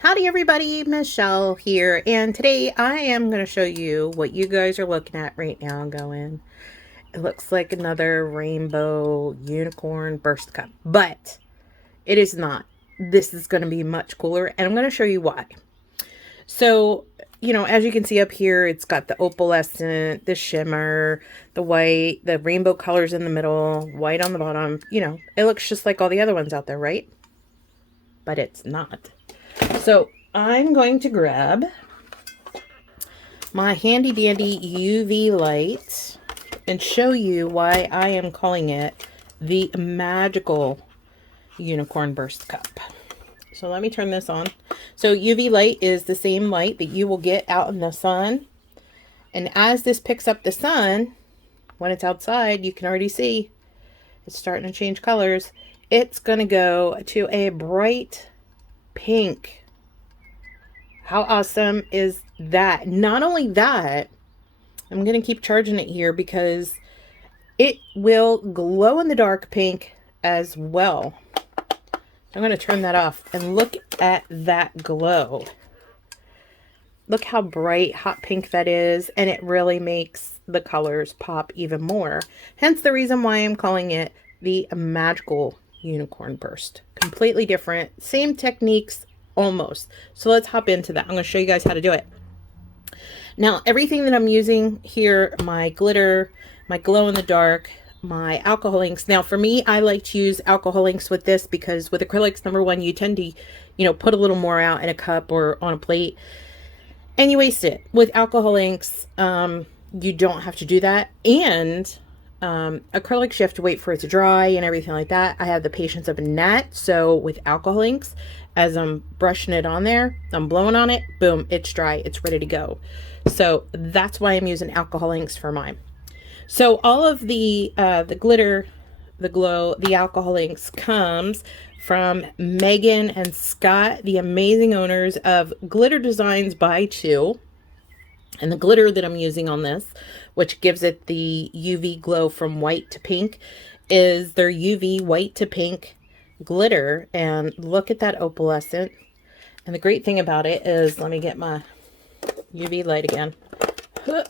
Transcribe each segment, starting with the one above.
Howdy everybody, Michelle here, and today I am going to show you what you guys are looking at right now and going, it looks like another rainbow unicorn burst cup, but it is not. This is going to be much cooler, and I'm going to show you why. So, as you can see up here, it's got the opalescent, the shimmer, the white, the rainbow colors in the middle, white on the bottom. It looks just like all the other ones out there, right? But it's not. So I'm going to grab my handy dandy UV light and show you why I am calling it the magical unicorn burst cup. So let me turn this on. So UV light is the same light that you will get out in the sun. And as this picks up the sun, when it's outside, you can already see it's starting to change colors. It's going to go to a bright pink. How awesome is that? Not only that, I'm going to keep charging it here because it will glow in the dark pink as well. I'm going to turn that off and look at that glow. Look how bright hot pink that is, and it really makes the colors pop even more. Hence the reason why I'm calling it the magical unicorn burst. Completely different, same techniques almost. So let's hop into that. I'm going to show you guys how to do it. Now, everything that I'm using here, my glitter, my glow in the dark, my alcohol inks. Now, for me, I like to use alcohol inks with this because with acrylics, number one, you tend to, put a little more out in a cup or on a plate and you waste it. With alcohol inks, you don't have to do that. And acrylics, you have to wait for it to dry and everything like that. I have the patience of a gnat. So with alcohol inks, as I'm brushing it on there, I'm blowing on it, boom, it's dry, it's ready to go. So that's why I'm using alcohol inks for mine. So all of the glitter, the glow, the alcohol inks comes from Megan and Scott, the amazing owners of Glitter Designs by Two. And the glitter that I'm using on this, which gives it the UV glow from white to pink, is their UV white to pink glitter. And look at that opalescent. And the great thing about it is, let me get my UV light again. I'm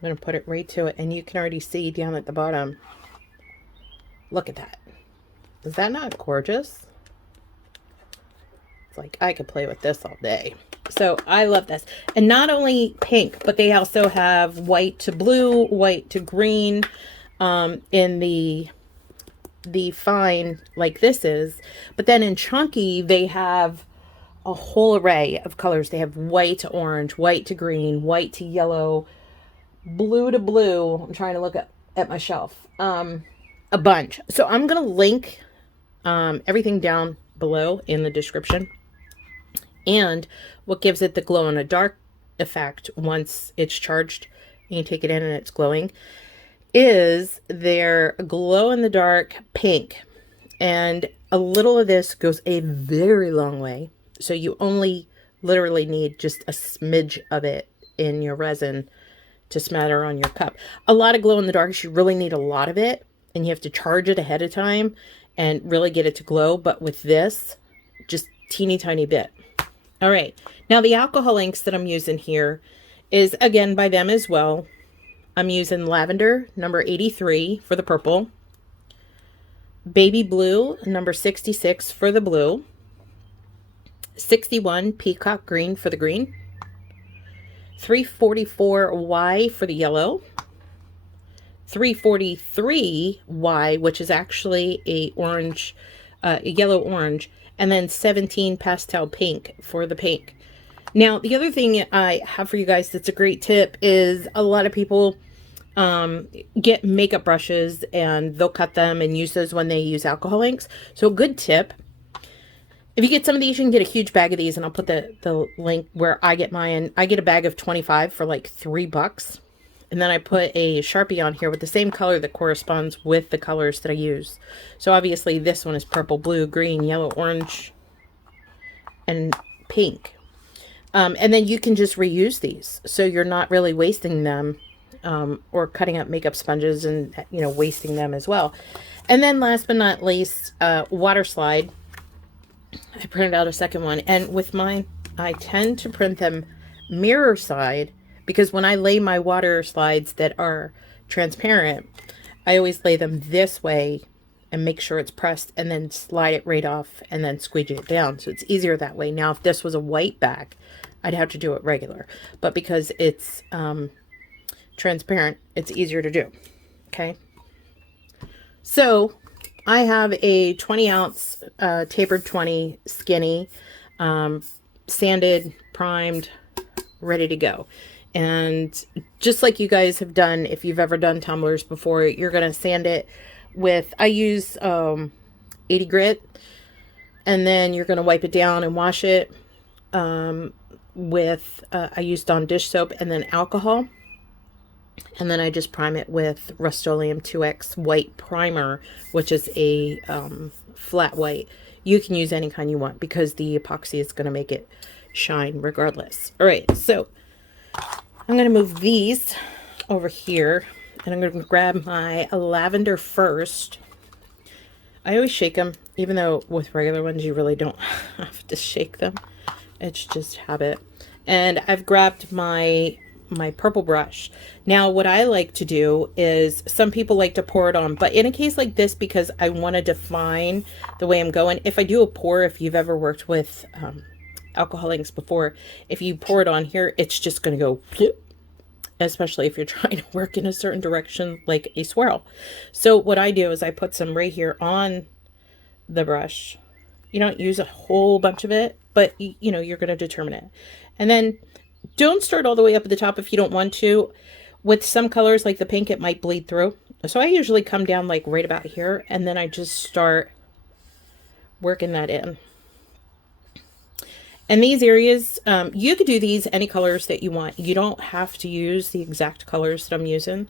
going to put it right to it, and you can already see down at the bottom. Look at that. Is that not gorgeous? It's like I could play with this all day. So I love this. And not only pink, but they also have white to blue, white to green, in the fine like this is. But then in chunky, they have a whole array of colors. They have white to orange, white to green, white to yellow, blue to blue. I'm trying to look at my shelf. A bunch. So I'm going to link everything down below in the description. And what gives it the glow in the dark effect once it's charged and you take it in and it's glowing is their glow in the dark pink. And a little of this goes a very long way. So you only literally need just a smidge of it in your resin to smatter on your cup. A lot of glow in the dark, you really need a lot of it, and you have to charge it ahead of time and really get it to glow. But with this, just teeny tiny bit. All right, now the alcohol inks that I'm using here is again by them as well. I'm using lavender number 83 for the purple, baby blue number 66 for the blue, 61 peacock green for the green, 344Y for the yellow, 343Y, which is actually a orange, yellow orange, and then 17 pastel pink for the pink. Now, the other thing I have for you guys that's a great tip is a lot of people get makeup brushes and they'll cut them and use those when they use alcohol inks. So a good tip, if you get some of these, you can get a huge bag of these, and I'll put the link where I get mine. I get a bag of 25 for like $3. And then I put a Sharpie on here with the same color that corresponds with the colors that I use. So obviously this one is purple, blue, green, yellow, orange, and pink. And then you can just reuse these. So you're not really wasting them or cutting up makeup sponges and, you know, wasting them as well. And then last but not least, Waterslide. I printed out a second one, and with mine, I tend to print them mirror side, because when I lay my water slides that are transparent, I always lay them this way and make sure it's pressed, and then slide it right off and then squeegee it down. So it's easier that way. Now, if this was a white back, I'd have to do it regular, but because it's transparent, it's easier to do. Okay. So I have a 20-ounce tapered 20 skinny, sanded, primed, ready to go. And just like you guys have done, if you've ever done tumblers before, you're going to sand it with, I use 80 grit, and then you're going to wipe it down and wash it with, I used on dish soap and then alcohol. And then I just prime it with Rust-Oleum 2X white primer, which is a flat white. You can use any kind you want because the epoxy is going to make it shine regardless. All right, so I'm going to move these over here, and I'm going to grab my lavender first. I always shake them, even though with regular ones you really don't have to shake them. It's just habit. And I've grabbed my purple brush. Now, what I like to do is, some people like to pour it on, but in a case like this, because I want to define the way I'm going, if I do a pour, if you've ever worked with alcohol inks before, if you pour it on here, it's just going to go, especially if you're trying to work in a certain direction, like a swirl. So what I do is I put some right here on the brush. You don't use a whole bunch of it, but you know, you're going to determine it. And then don't start all the way up at the top if you don't want to. With some colors like the pink, it might bleed through. So I usually come down like right about here, and then I just start working that in. And these areas, you could do these any colors that you want. You don't have to use the exact colors that I'm using.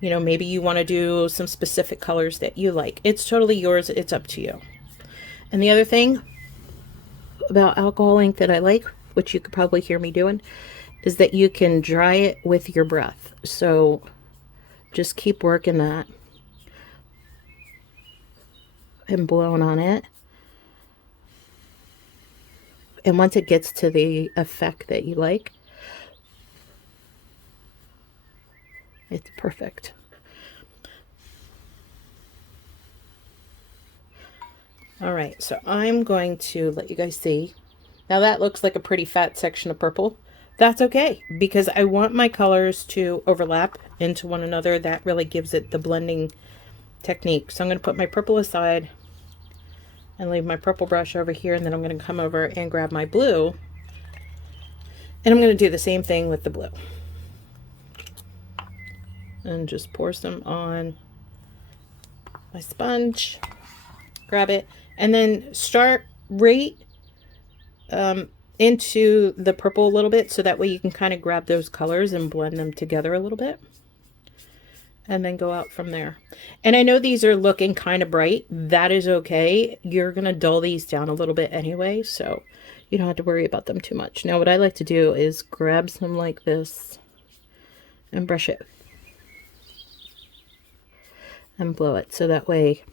You know, maybe you want to do some specific colors that you like. It's totally yours. It's up to you. And the other thing about alcohol ink that I like, which you could probably hear me doing, is that you can dry it with your breath. So just keep working that and blowing on it. And once it gets to the effect that you like, it's perfect. All right, so I'm going to let you guys see. Now that looks like a pretty fat section of purple. That's okay, because I want my colors to overlap into one another. That really gives it the blending technique. So I'm going to put my purple aside and leave my purple brush over here, and then I'm going to come over and grab my blue, and I'm going to do the same thing with the blue. And just pour some on my sponge, grab it, and then start right into the purple a little bit, so that way you can kind of grab those colors and blend them together a little bit, and then go out from there. And I know these are looking kind of bright. That is okay. You're going to dull these down a little bit anyway, so you don't have to worry about them too much. Now, what I like to do is grab some like this and brush it and blow it, so that way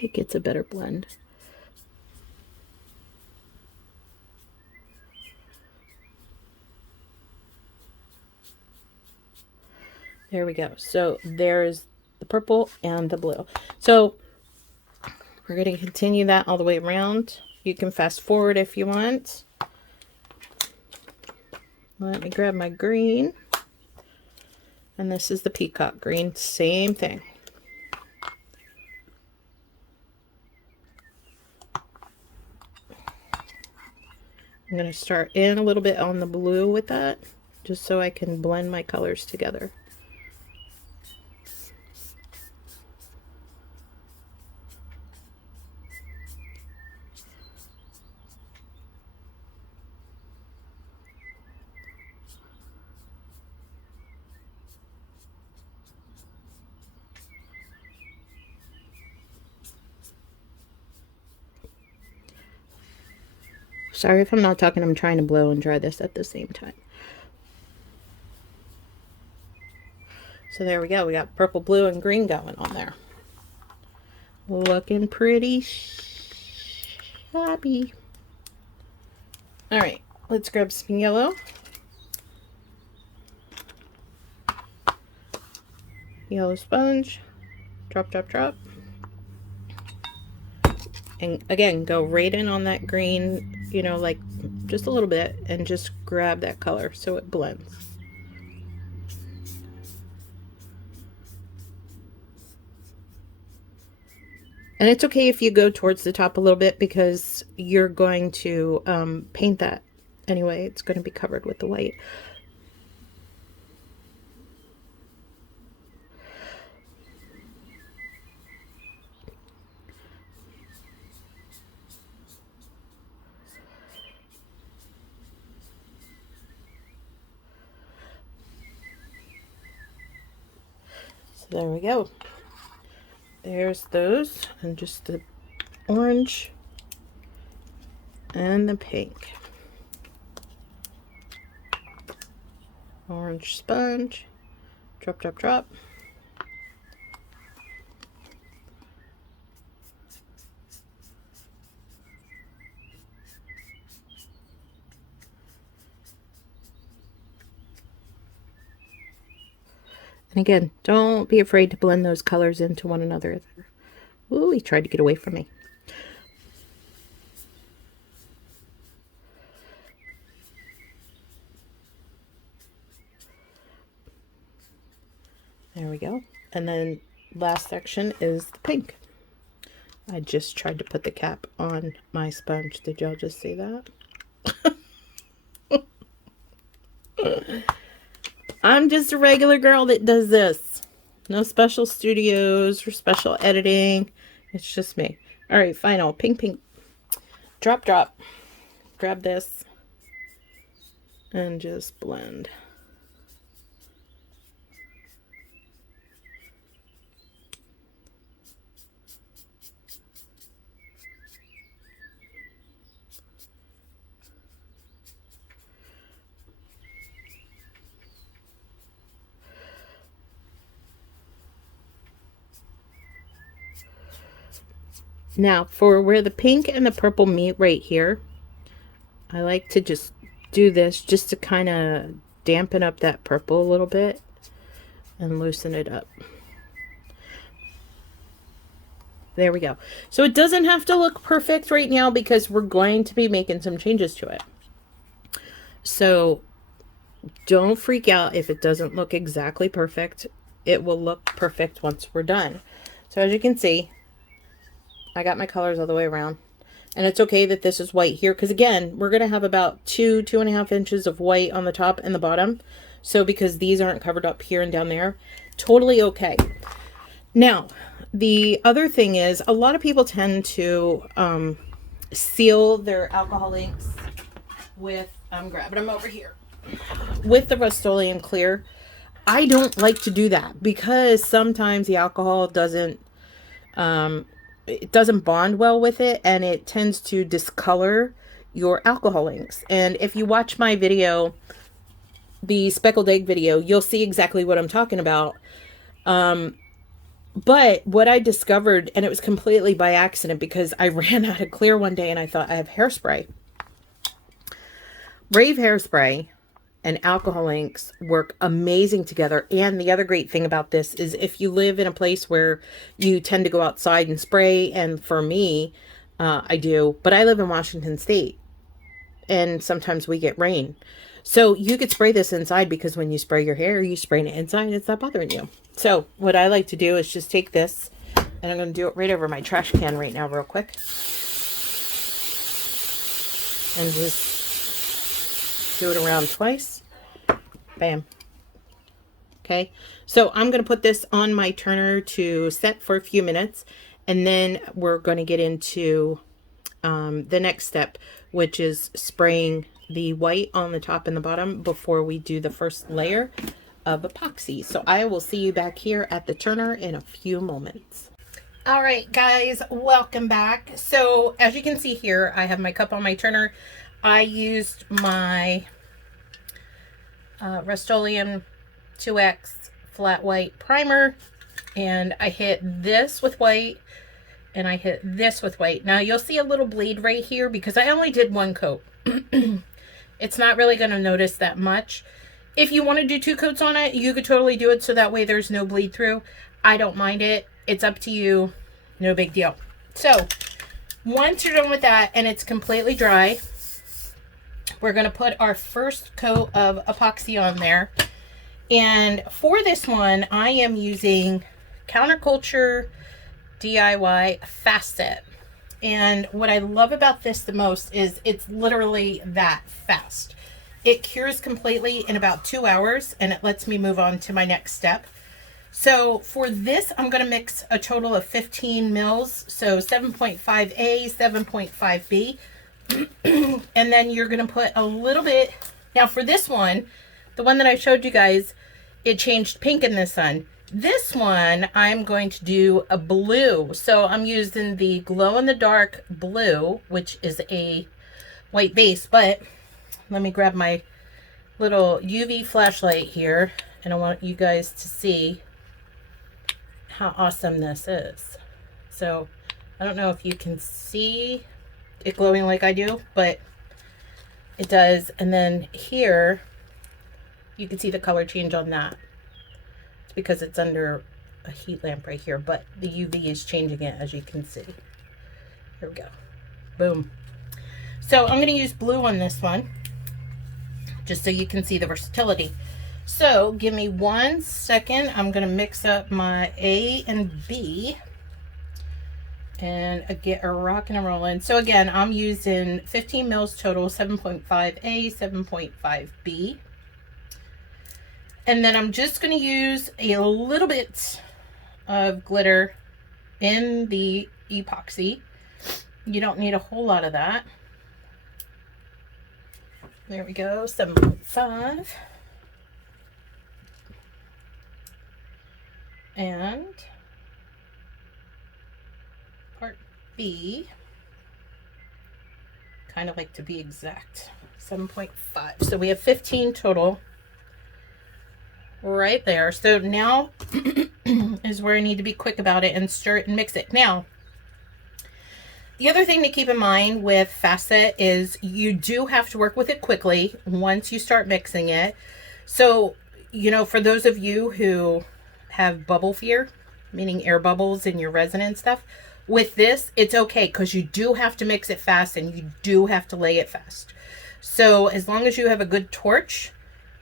it gets a better blend. There we go. So there's the purple and the blue. So we're going to continue that all the way around. You can fast forward if you want. Let me grab my green. And this is the peacock green. Same thing. I'm going to start in a little bit on the blue with that, just so I can blend my colors together. Sorry if I'm not talking, I'm trying to blow and dry this at the same time. So there we go. We got purple, blue, and green going on there. Looking pretty shabby. All right, let's grab some yellow. Yellow sponge. Drop, drop, drop. And again, go right in on that green, you know, like just a little bit, and just grab that color so it blends. And it's okay if you go towards the top a little bit because you're going to paint that anyway. It's going to be covered with the white. So there we go. There's those, and just the orange and the pink. Orange sponge, drop, drop, drop. And again, don't be afraid to blend those colors into one another. Ooh, he tried to get away from me. There we go. And then last section is the pink. I just tried to put the cap on my sponge. Did y'all just see that? I'm just a regular girl that does this. No special studios or special editing. It's just me. All right, final. Pink, pink. Drop, drop. Grab this and just blend. Now, for where the pink and the purple meet right here, I like to just do this just to kind of dampen up that purple a little bit and loosen it up. There we go. So it doesn't have to look perfect right now because we're going to be making some changes to it. So don't freak out if it doesn't look exactly perfect. It will look perfect once we're done. So as you can see, I got my colors all the way around. And it's okay that this is white here, because again, we're going to have about 2.5 inches of white on the top and the bottom. So because these aren't covered up here and down there, totally okay. Now, the other thing is, a lot of people tend to seal their alcohol inks with, I'm grabbing them over here, with the Rust-Oleum clear. I don't like to do that because sometimes the alcohol doesn't bond well with it, and it tends to discolor your alcohol inks. And if you watch my video, the speckled egg video, you'll see exactly what I'm talking about. But what I discovered, and it was completely by accident because I ran out of clear one day and I thought, I have hairspray. Rave hairspray and alcohol inks work amazing together. And the other great thing about this is if you live in a place where you tend to go outside and spray, and for me, I do, but I live in Washington State and sometimes we get rain. So you could spray this inside because when you spray your hair, you spray it inside and it's not bothering you. So what I like to do is just take this, and I'm going to do it right over my trash can right now real quick. And just do it around twice. Bam. Okay, so I'm going to put this on my turner to set for a few minutes, and then we're going to get into the next step, which is spraying the white on the top and the bottom before we do the first layer of epoxy. So I will see you back here at the turner in a few moments. All right, guys, welcome back. So as you can see here, I have my cup on my turner. I used my Rust-Oleum 2X flat white primer, and I hit this with white, and I hit this with white. Now you'll see a little bleed right here because I only did one coat. It's not really going to notice that much. If you want to do 2 coats on it, you could totally do it so that way there's no bleed through. I don't mind it. It's up to you. No big deal. So once you're done with that and it's completely dry, we're going to put our first coat of epoxy on there. And for this one, I am using Counterculture DIY Fast Set. And what I love about this the most is it's literally that fast. It cures completely in about 2 hours, and it lets me move on to my next step. So for this, I'm going to mix a total of 15 mils. So 7.5A, 7.5B. And then you're going to put a little bit. Now for this one, the one that I showed you guys, it changed pink in the sun. This one, I'm going to do a blue. So I'm using the glow in the dark blue, which is a white base, but let me grab my little UV flashlight here, and I want you guys to see how awesome this is. So I don't know if you can see it glowing like I do, but it does. And then here you can see the color change on that. It's because it's under a heat lamp right here, but the UV is changing it, as you can see. Here we go. Boom. So I'm going to use blue on this one, just so you can see the versatility. So give me 1 second. I'm going to mix up my A and B and get a rocking and rolling. So again, I'm using 15 mils total, 7.5A, 7.5B. And then I'm just going to use a little bit of glitter in the epoxy. You don't need a whole lot of that. There we go, 7.5. And part B, kind of like to be exact, 7.5. So we have 15 total right there. So now is where I need to be quick about it and stir it and mix it. Now, the other thing to keep in mind with Fast Set is you do have to work with it quickly once you start mixing it. So, you know, for those of you who have bubble fear, meaning air bubbles in your resin and stuff, with this, it's okay because you do have to mix it fast and you do have to lay it fast. So as long as you have a good torch,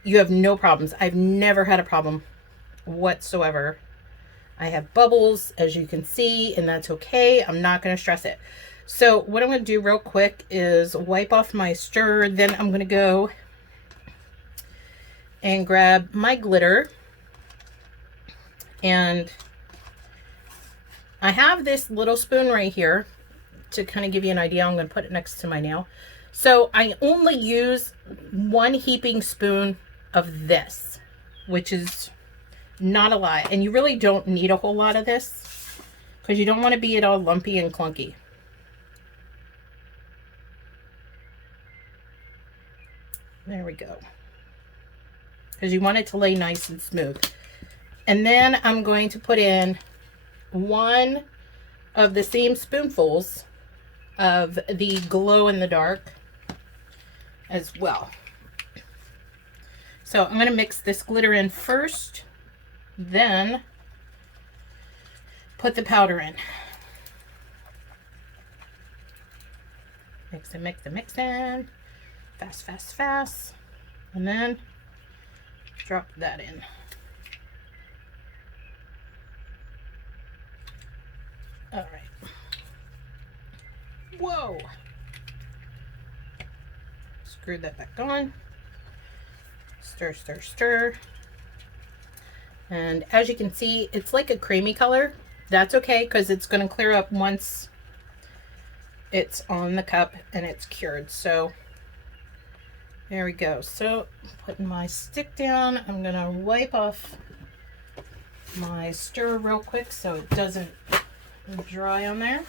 you have no problems. I've never had a problem whatsoever. I have bubbles, as you can see, and that's okay. I'm not going to stress it. So what I'm going to do real quick is wipe off my stir. Then I'm going to go and grab my glitter. And I have this little spoon right here to kind of give you an idea. I'm going to put it next to my nail. So I only use 1 heaping spoon of this, which is not a lot. And you really don't need a whole lot of this because you don't want to be it all lumpy and clunky. There we go. Because you want it to lay nice and smooth. And then I'm going to put in 1 of the same spoonfuls of the glow in the dark as well. So I'm going to mix this glitter in first, then put the powder in. Mix and mix and mix in. Fast, fast, fast. And then drop that in. All right. Whoa. Screw that back on. Stir, stir, stir. And as you can see, it's like a creamy color. That's okay because it's going to clear up once it's on the cup and it's cured. So there we go. So putting my stick down, I'm going to wipe off my stir real quick so it doesn't dry on there.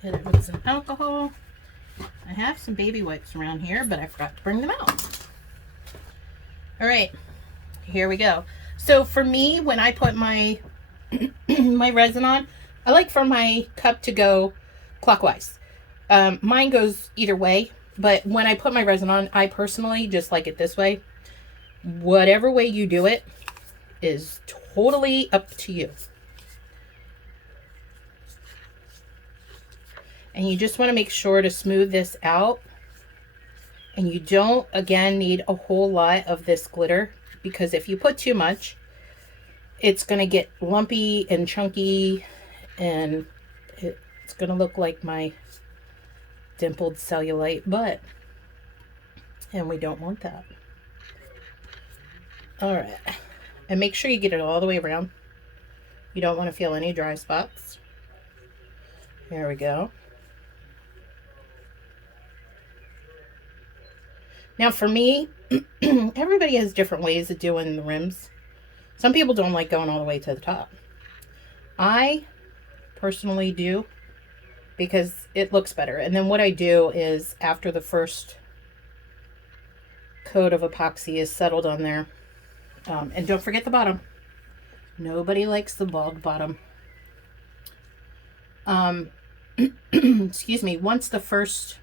Hit it with some alcohol. I have some baby wipes around here, but I forgot to bring them out. All right, here we go. So for me, when I put my my resin on, I like for my cup to go clockwise. Mine goes either way, but when I put my resin on, I personally just like it this way. Whatever way you do it is totally up to you. And you just want to make sure to smooth this out. And you don't, again, need a whole lot of this glitter, because if you put too much, it's going to get lumpy and chunky, and it's going to look like my dimpled cellulite butt. And we don't want that. All right. And make sure you get it all the way around. You don't want to feel any dry spots. There we go. Now for me, everybody has different ways of doing the rims. Some people don't like going all the way to the top. I personally do, because it looks better. And then what I do is, after the first coat of epoxy is settled on there, and don't forget the bottom. Nobody likes the bald bottom. Excuse me. Once the first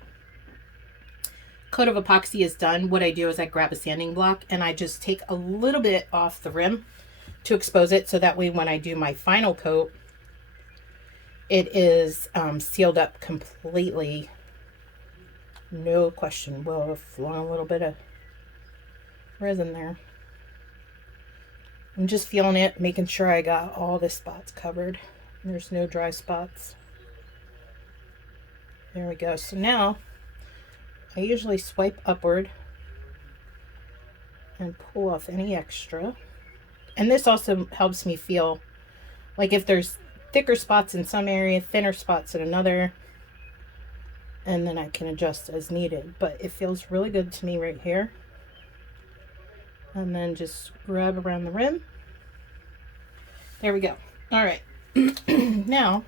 coat of epoxy is done, what I do is I grab a sanding block and I just take a little bit off the rim to expose it, so that way when I do my final coat, it is sealed up completely. No question. We'll have flung a little bit of resin there. I'm just feeling it, making sure I got all the spots covered. There's no dry spots. There we go. So now I usually swipe upward and pull off any extra. And this also helps me feel like if there's thicker spots in some area, thinner spots in another, and then I can adjust as needed. But it feels really good to me right here. And then just grab around the rim. There we go. All right. Now,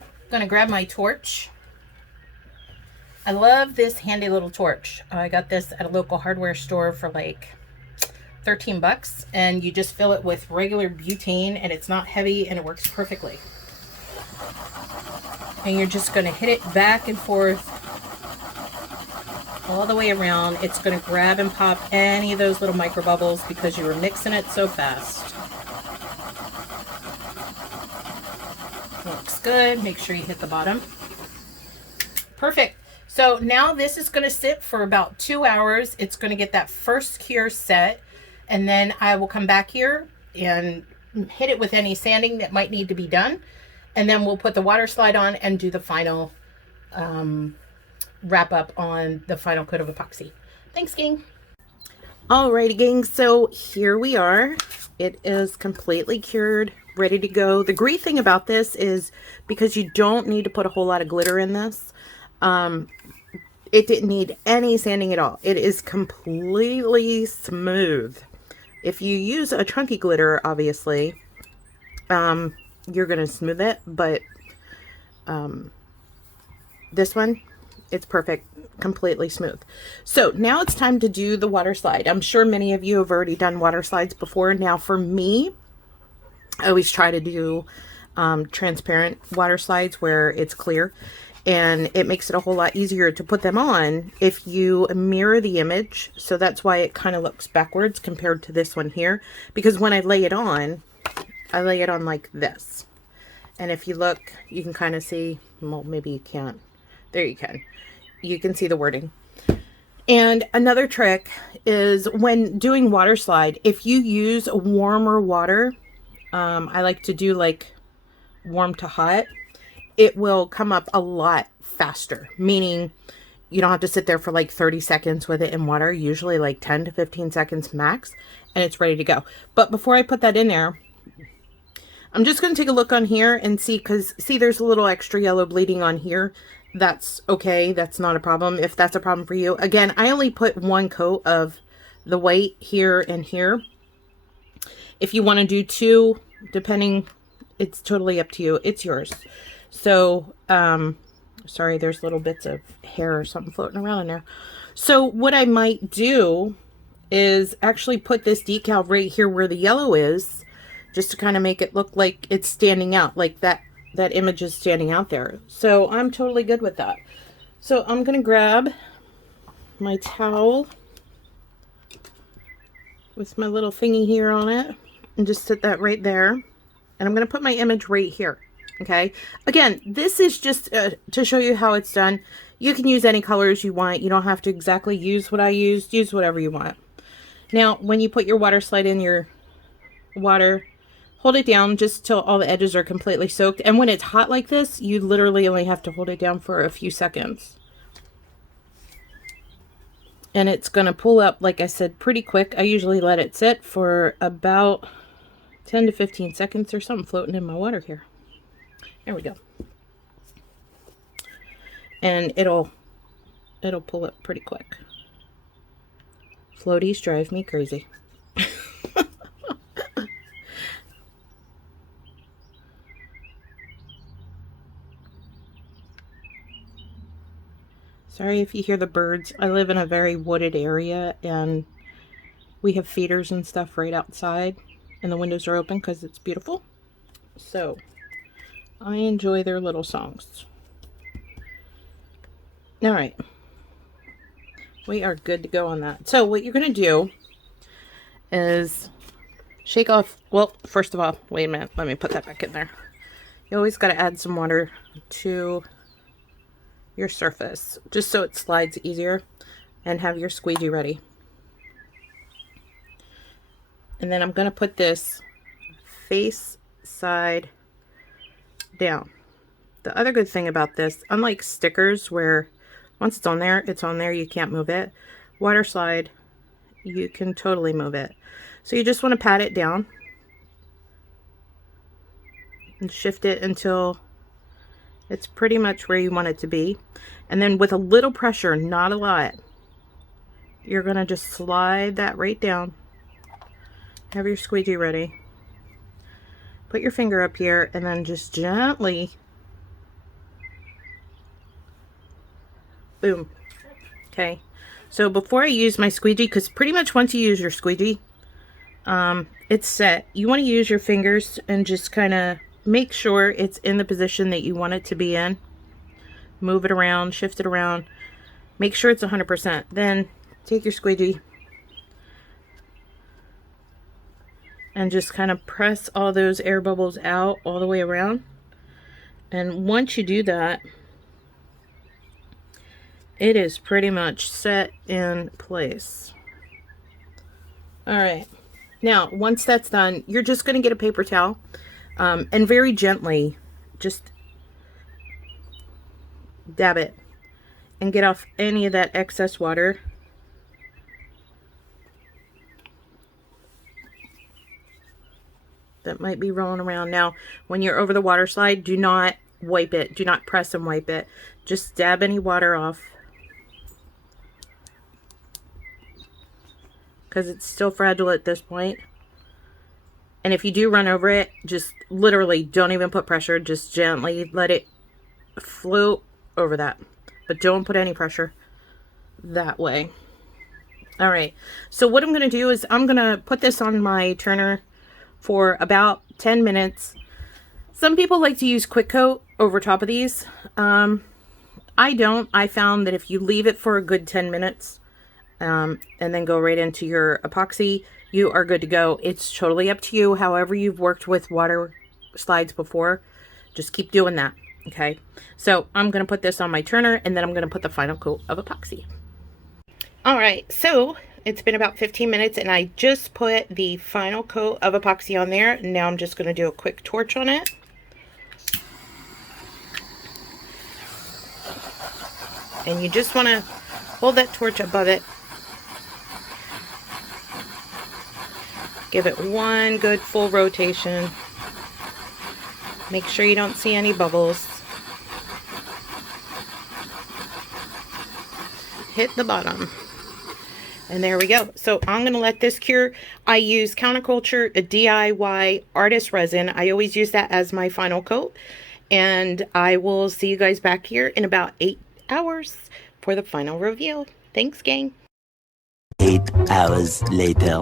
I'm going to grab my torch. I love this handy little torch. I got this at a local hardware store for like 13 bucks, and you just fill it with regular butane, and it's not heavy, and it works perfectly. And you're just going to hit it back and forth all the way around. It's going to grab and pop any of those little micro bubbles because you were mixing it so fast. Looks good. Make sure you hit the bottom. Perfect. So now this is going to sit for about 2 hours. It's going to get that first cure set, and then I will come back here and hit it with any sanding that might need to be done, and then we'll put the water slide on and do the final wrap up on the final coat of epoxy. Thanks, gang. Alrighty, gang, so here we are. It is completely cured, ready to go. The great thing about this is, because you don't need to put a whole lot of glitter in this, it didn't need any sanding at all. It is completely smooth. If you use a chunky glitter, obviously, you're going to smooth it, but this one, it's perfect, completely smooth. So now it's time to do the water slide. I'm sure many of you have already done water slides before. Now for me, I always try to do transparent water slides where it's clear, and it makes it a whole lot easier to put them on if you mirror the image. So that's why it kind of looks backwards compared to this one here, because when I lay it on like this. And if you look, you can kind of see, well, maybe you can't. There you can. You can see the wording. And another trick is when doing water slide, if you use warmer water, I like to do like warm to hot, it will come up a lot faster, meaning you don't have to sit there for like 30 seconds with it in water, usually like 10 to 15 seconds max, and it's ready to go. But before I put that in there, I'm just going to take a look on here and see, because see, there's a little extra yellow bleeding on here. That's okay. That's not a problem. If that's a problem for you, again, I only put one coat of the white here and here. If you want to do two, depending, it's totally up to you. It's yours. So, sorry, there's little bits of hair or something floating around in there. So what I might do is actually put this decal right here where the yellow is, just to kind of make it look like it's standing out, like that image is standing out there. So I'm totally good with that. So I'm gonna grab my towel with my little thingy here on it and just sit that right there. And I'm gonna put my image right here. Okay, again, this is just to show you how it's done. You can use any colors you want. You don't have to exactly use what I used. Use whatever you want. Now, when you put your water slide in your water, hold it down just till all the edges are completely soaked. And when it's hot like this, you literally only have to hold it down for a few seconds. And it's going to pull up, like I said, pretty quick. I usually let it sit for about 10 to 15 seconds. There's something floating in my water here. There we go. And it'll pull up pretty quick. Floaties drive me crazy. Sorry if you hear the birds. I live in a very wooded area and we have feeders and stuff right outside and the windows are open because it's beautiful. So I enjoy their little songs. All right. We are good to go on that. So what you're going to do is shake off, well, first of all, wait a minute, let me put that back in there. You always got to add some water to your surface, just so it slides easier, and have your squeegee ready. And then I'm going to put this face side down. The other good thing about this, unlike stickers where once it's on there, you can't move it. Waterslide, you can totally move it. So you just want to pat it down and shift it until it's pretty much where you want it to be. And then with a little pressure, not a lot, you're going to just slide that right down. Have your squeegee ready. Put your finger up here and then just gently, boom. Okay, so before I use my squeegee, because pretty much once you use your squeegee, it's set. You want to use your fingers and just kind of make sure it's in the position that you want it to be in. Move it around, shift it around, make sure it's 100%. Then take your squeegee and just kind of press all those air bubbles out all the way around. And once you do that, it is pretty much set in place. All right, now once that's done, you're just going to get a paper towel and very gently just dab it and get off any of that excess water. That might be rolling around. Now, when you're over the water slide, do not wipe it. Do not press and wipe it. Just dab any water off, because it's still fragile at this point. And if you do run over it, just literally don't even put pressure. Just gently let it float over that. But don't put any pressure that way. All right. So what I'm going to do is I'm going to put this on my turner for about 10 minutes. Some people like to use quick coat over top of these. I don't. I found that if you leave it for a good 10 minutes and then go right into your epoxy, you are good to go. It's totally up to you. However you've worked with water slides before, just keep doing that. Okay. So I'm going to put this on my turner and then I'm going to put the final coat of epoxy. All right. So it's been about 15 minutes and I just put the final coat of epoxy on there. Now I'm just going to do a quick torch on it. And you just want to hold that torch above it. Give it one good full rotation. Make sure you don't see any bubbles. Hit the bottom. And there we go. So I'm going to let this cure. I use Counterculture, a DIY artist resin. I always use that as my final coat. And I will see you guys back here in about 8 hours for the final review. Thanks, gang. 8 hours later.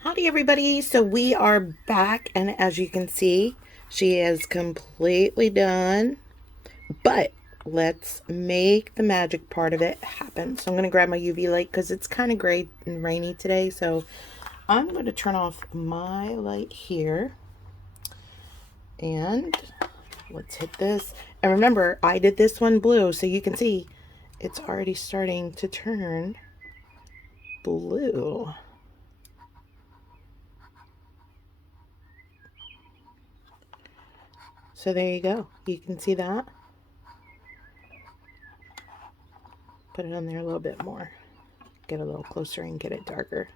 Howdy everybody, so we are back, and as you can see, she is completely done, but let's make the magic part of it happen. So I'm going to grab my UV light because it's kind of gray and rainy today, so I'm going to turn off my light here, and let's hit this. And remember, I did this one blue, so you can see it's already starting to turn blue. So there you go. You can see that. Put it on there a little bit more. Get a little closer and get it darker.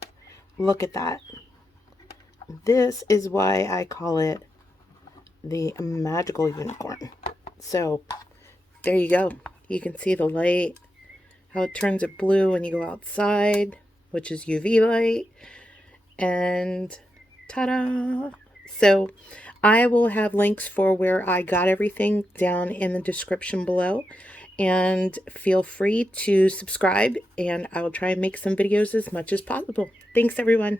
Look at that. This is why I call it the magical unicorn. So there you go. You can see the light, how it turns it blue when you go outside, which is UV light. And ta-da! So I will have links for where I got everything down in the description below. And feel free to subscribe, and I will try and make some videos as much as possible. Thanks, everyone.